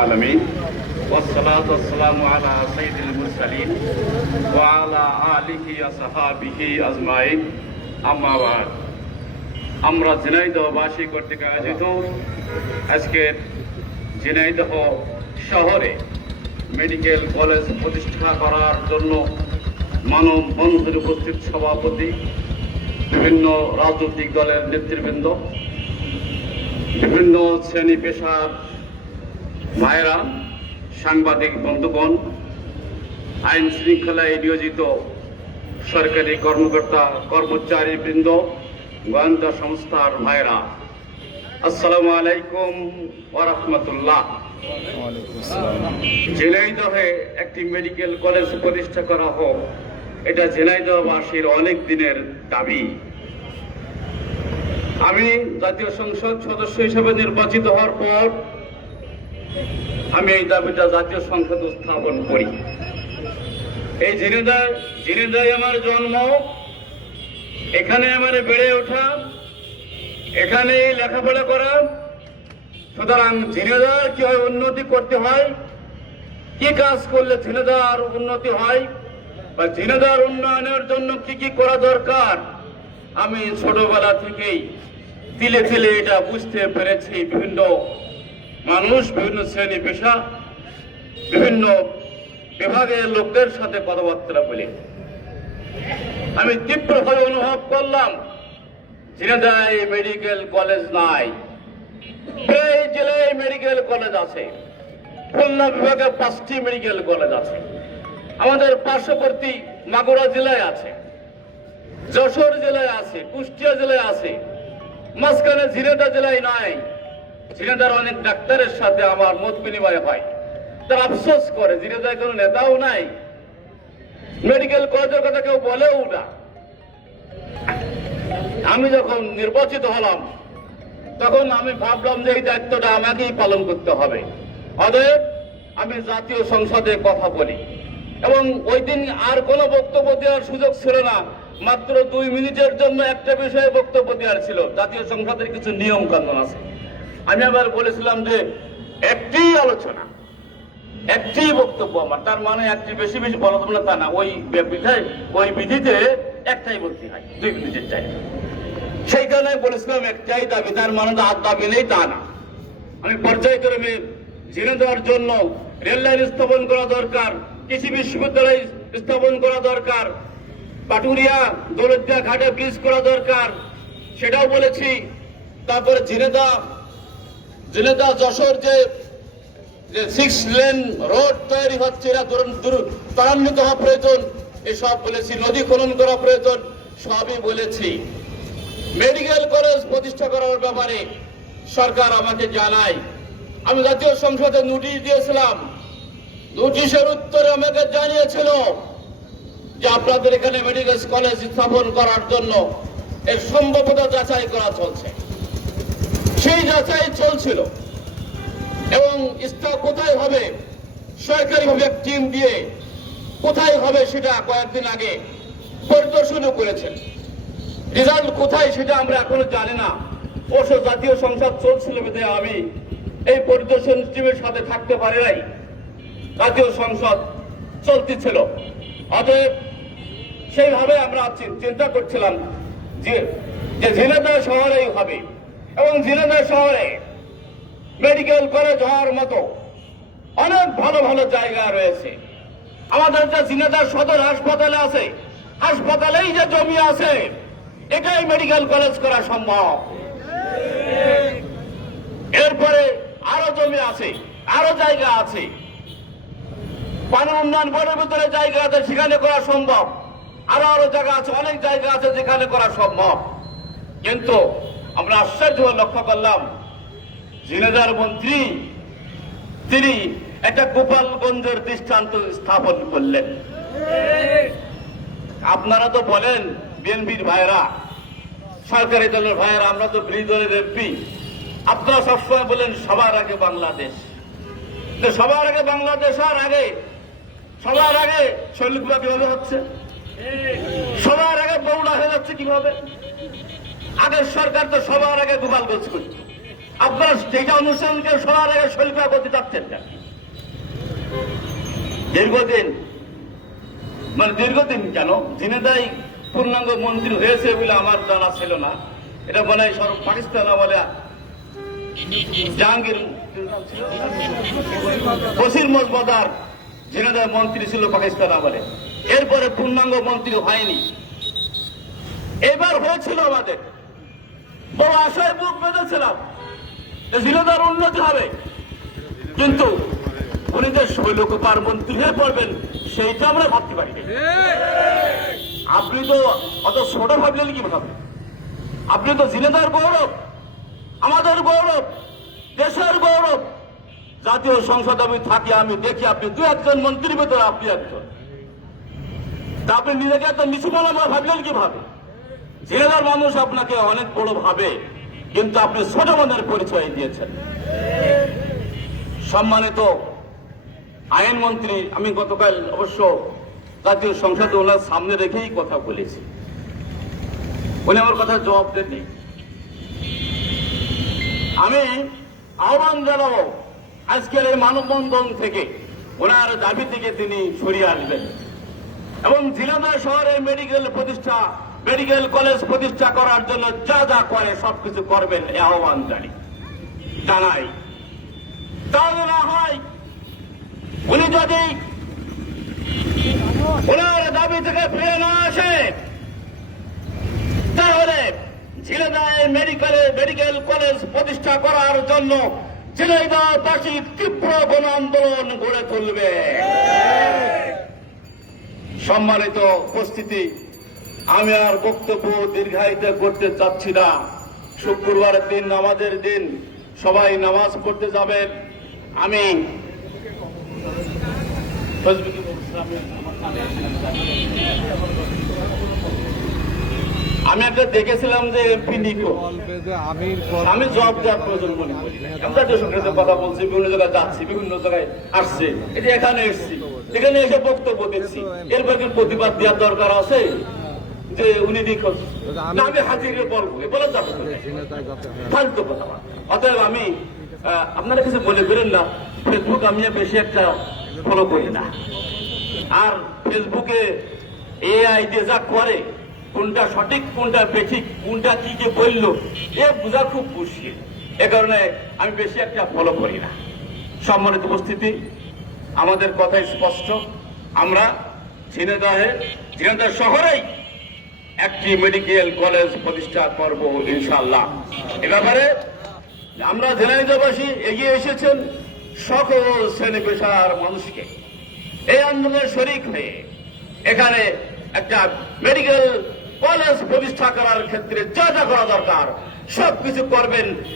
العالمين والصلاة والسلام على سيد المرسلين وعلى آله وصحابه أجمعين أما بعد আমরা ঝিনাইদহবাসী কর্তৃক আয়োজিত আজকের ঝিনাইদহ শহরে মেডিকেল কলেজ প্রতিষ্ঠা করার জন্য মানববন্ধনে উপস্থিত সভাপতি, বিভিন্ন রাজনৈতিক দলের নেতৃবৃন্দ, বিভিন্ন শ্রেণী পেশার ভাইরা, সাংবাদিক বন্ধুগণ, আইন শৃঙ্খলায় নিয়োজিত সরকারি কর্মকর্তা কর্মচারীবৃন্দ, গোয়েন্দা সংস্থার ভাইরা, আসসালামু আলাইকুম ওয়া রাহমাতুল্লাহ। ঝিনাইদহে একটি মেডিকেল কলেজ প্রতিষ্ঠা করা হোক, এটা ঝিনাইদহবাসীর অনেক দিনের দাবি। আমি জাতীয় সংসদ সদস্য হিসেবে নির্বাচিত হওয়ার পর আমি এই দাবিটা জাতীয় সংসদে উত্থাপন করি। এই ঝিনাইদহে আমার জন্ম, এখানে আমার বেড়ে ওঠা, এখানে লেখাপড়া করা। সুতরাং ঝিনাইদহের কিভাবে উন্নতি করতে হয়, কি কাজ করলে ঝিনাইদহের উন্নতি হয় বা ঝিনাইদহের উন্নয়নের জন্য কি কি করা দরকার, আমি ছোটবেলা থেকেই তিলে তিলে এটা বুঝতে পেরেছি। বিভিন্ন মানুষ, বিভিন্ন শ্রেণী পেশা, বিভিন্ন বিভাগের লোকদের সাথে কথাবার্তা বলে আমি তীব্রভাবে অনুভব করলাম ঝিনাইদহে মেডিকেল কলেজ নাই। এই জেলায় মেডিকেল কলেজ আছে, খুলনা বিভাগে 5টি মেডিকেল কলেজ আছে, আমাদের পার্শ্ববর্তী মাগুরা জেলায় আছে, যশোর জেলায় আছে, কুষ্টিয়া জেলায় আছে, মাঝখানে ঝিনাইদহ জেলায় নাই। ঝিনাইদহের অনেক ডাক্তারের সাথে আমার মত বিনিময় হয়, তারা আফসোস করে ঝিনাইদহে কোনো নেতাও নাই, মেডিকেল কলেজের কথা কেউ বলেও না। আমি যখন নির্বাচিত হলাম তখন আমি ভাবলাম যে এই দায়িত্বটা আমাকেই পালন করতে হবে। অতএব আমি জাতীয় সংসদে কথা বলি, এবং ওই দিন আর কোনো বক্তব্য দেওয়ার সুযোগ ছিল না, মাত্র 2 মিনিটের জন্য একটা বিষয়ে বক্তব্য দেওয়ার ছিল। জাতীয় সংসদের কিছু নিয়ম কানুন আছে। আমি আবার বলেছিলাম যে একটি আলোচনা, একটি বক্তব্য আমার, তার মানে একটি বেশি বেশি বলা যাবে না তা না, ওই বিধিতে একটাই বলতে হয়, 2 মিনিটের চাই। সেই কারণে বলেছিলাম একটাই দাবি, তার মানে আর দাবি নেই তা না। আমি পর্যায়ক্রমে ঝিনাইদহের জন্য রেল লাইন স্থাপন করা দরকার, কৃষি বিশ্ববিদ্যালয় স্থাপন করা দরকার, পাটুরিয়া দৌলতদিয়া ঘাটে ব্রিজ করা দরকার, সেটাও বলেছি। তারপরে ঝিনাইদহ যশোর যে 6 লেন রোড তৈরি হচ্ছে, এটা ত্বরান্বিত হওয়া প্রয়োজন, এসব বলেছি। নদী খনন করা প্রয়োজন, সবই বলেছি। মেডিকেল কলেজ প্রতিষ্ঠা করার ব্যাপারে সরকার আমাকে জানায়, আমি জাতীয় সংসদে নোটিশ দিয়েছিলাম। নোটিশের উত্তরে আমাকে জানিয়েছিল যে আপনাদের এখানে মেডিকেল কলেজ স্থাপন করার জন্য এর সম্ভাব্যতা যাচাই করা চলছে। সেই যাচাই চলছিল, এবং কোথায় হবে সরকারিভাবে টিম দিয়ে কোথায় হবে সেটা কয়েকদিন আগে পরিদর্শনও করেছেন। রেজাল্ট কোথায় সেটা আমরা এখনো জানি না। অবশ্য জাতীয় সংসদ চলছিল বিধে আমি এই পরিদর্শন টিমের সাথে থাকতে পারি নাই, জাতীয় সংসদ চলতেছিল। অতএব সেইভাবে আমরা চিন্তা করছিলাম যে ঝিনাইদহ শহরেই হবে, এবং ঝিনাইদহ শহরে মেডিকেল কলেজ হওয়ার মতো অনেক ভালো ভালো জায়গা রয়েছে। আমাদের যে ঝিনাইদহ সদর হাসপাতালে আছে, হাসপাতালেই যে জমি আছে, এটাই মেডিকেল কলেজ করা সম্ভব। এরপরে আরো জমি আছে, আরো জায়গা আছে, পানি উন্নয়ন বোর্ডের ভিতরে জায়গা আছে, সেখানে করা সম্ভব। আরো আরো জায়গা আছে, অনেক জায়গা আছে যেখানে করা সম্ভব। কিন্তু আমরা আশ্চর্য লক্ষ্য করলাম ঝিনাইদহের মন্ত্রী তিনি একটা গোপালগঞ্জের দৃষ্টান্ত স্থাপন করলেন। আপনারা তো বলেন বিএনপির ভাইরা, সরকারি দলের ভাইরা, আমরা তো বিরোধী দলের এমপি, আপনারা সবসময় বলেন সবার আগে বাংলাদেশ। সবার আগে বাংলাদেশ, আর আগে সবার আগে শৈলকুপা কিভাবে হচ্ছে, সবার আগে বগুড়া হয়ে যাচ্ছে কিভাবে? আগের সরকার তো সবার আগে গোপালগঞ্জ করত, আপনারা সেইটা অনুষ্ঠানকে সবার আগে শরীফা করতে চাচ্ছেন না। দীর্ঘদিন কেন ঝিনাইদহ পূর্ণাঙ্গ মন্ত্রী হয়েছে বলে আমার জানা ছিল না। এটা মনে হয় পাকিস্তান আমলে জাহাঙ্গীর বশির মজুমদার ঝিনাইদহ মন্ত্রী ছিল পাকিস্তান আমলে, এরপরে পূর্ণাঙ্গ মন্ত্রী হয়নি। এবার হয়েছিল আমাদের বড় আশায় বুক বেঁধেছিলাম ঝিনাইদহের উন্নতি হবে, কিন্তু উনি যে শৈলকুপার মন্ত্রী হয়ে পড়বেন সেইটা আমরা ভাবতে পারি। আপনি তো অত ছোট ভাবলেন কি ভাবে? আপনি তো ঝিনাইদহের গৌরব, আমাদের গৌরব, দেশের গৌরব। জাতীয় সংসদে আমি থাকি, আমি দেখি আপনি দু একজন মন্ত্রীর ভেতরে আপনি একজন। তা আপনি নিজেকে এত নিচু মনে ভাবলেন কিভাবে? ঝিনাইদহের মানুষ আপনাকে অনেক বড় ভাবে, কিন্তু আপনি ছোট মনের পরিচয় দিয়েছেন। সম্মানিত আইনমন্ত্রী, আমি গতকাল অবশ্য জাতীয় সংসদে ওনার সামনে রেখেই কথা বলেছি, উনি আমার কথা জবাব দেননি। আমি আহ্বান জানাবো আজকের এই মানববন্ধন থেকে ওনার দাবি থেকে তিনি সরিয়ে আসবেন এবং ঝিনাইদহ শহরে মেডিকেল কলেজ প্রতিষ্ঠা করার জন্য যা যা করে সবকিছু করবেন এই আহ্বান জানাই। তাহলে না হয় উনি যদি ওনার দাবি থেকে ফিরে না আসে, তাহলে ঝিনাইদহে মেডিকেল কলেজ প্রতিষ্ঠা করার জন্য ঝিনাইদহবাসী তীব্র গণ আন্দোলন গড়ে তুলবে। সম্মানিত উপস্থিতি, আমি আর বক্তব্য দীর্ঘায়িত করতে চাচ্ছি না। শুক্রবারের দিন নামাজের দিন, সবাই নামাজ পড়তে যাবেন। আমি একটা দেখেছিলাম যে এমপি নিকো, আমি জবাব দেওয়ার প্রয়োজন মনে করি। আমি জাতীয় সংসদের কথা বলছি, বিভিন্ন জায়গায় যাচ্ছি, বিভিন্ন জায়গায় আসছে, এই যে এখানে এসছি, এখানে এসে বক্তব্য দিচ্ছি, এরপর কি প্রতিবাদ দেওয়ার দরকার আছে যে উনি নিখোঁজ? না, আমি হাজিরে বলবো, বলে যাবো ফালতু কথা। অতএব আমি আপনারা কিছু মনে করেন না, ফেসবুক আমি বেশি একটা ফলো করি না। আর ফেসবুকে এআই দিয়ে যা করে, কোনটা সঠিক কোনটা বেঠিক, কোনটা কি কে বললো, এ বোঝা খুব মুশকিল। এ কারণে আমি বেশি একটা ফলো করি না। সম্মানিত উপস্থিতি, আমাদের কথাই স্পষ্ট, আমরা ঝিনাইদহ শহরেই একটি মেডিকেল কলেজ প্রতিষ্ঠা করব ইনশাআল্লাহ। এ ব্যাপারে আমরা ঝিনাইদহবাসী এগিয়ে এসেছেন সকল শ্রেণী পেশার মানুষকে এই আন্দোলনে শরিক হয়ে এখানে একটা মেডিকেল কলেজ প্রতিষ্ঠা করার ক্ষেত্রে যা যা করা দরকার সবকিছু করবেন।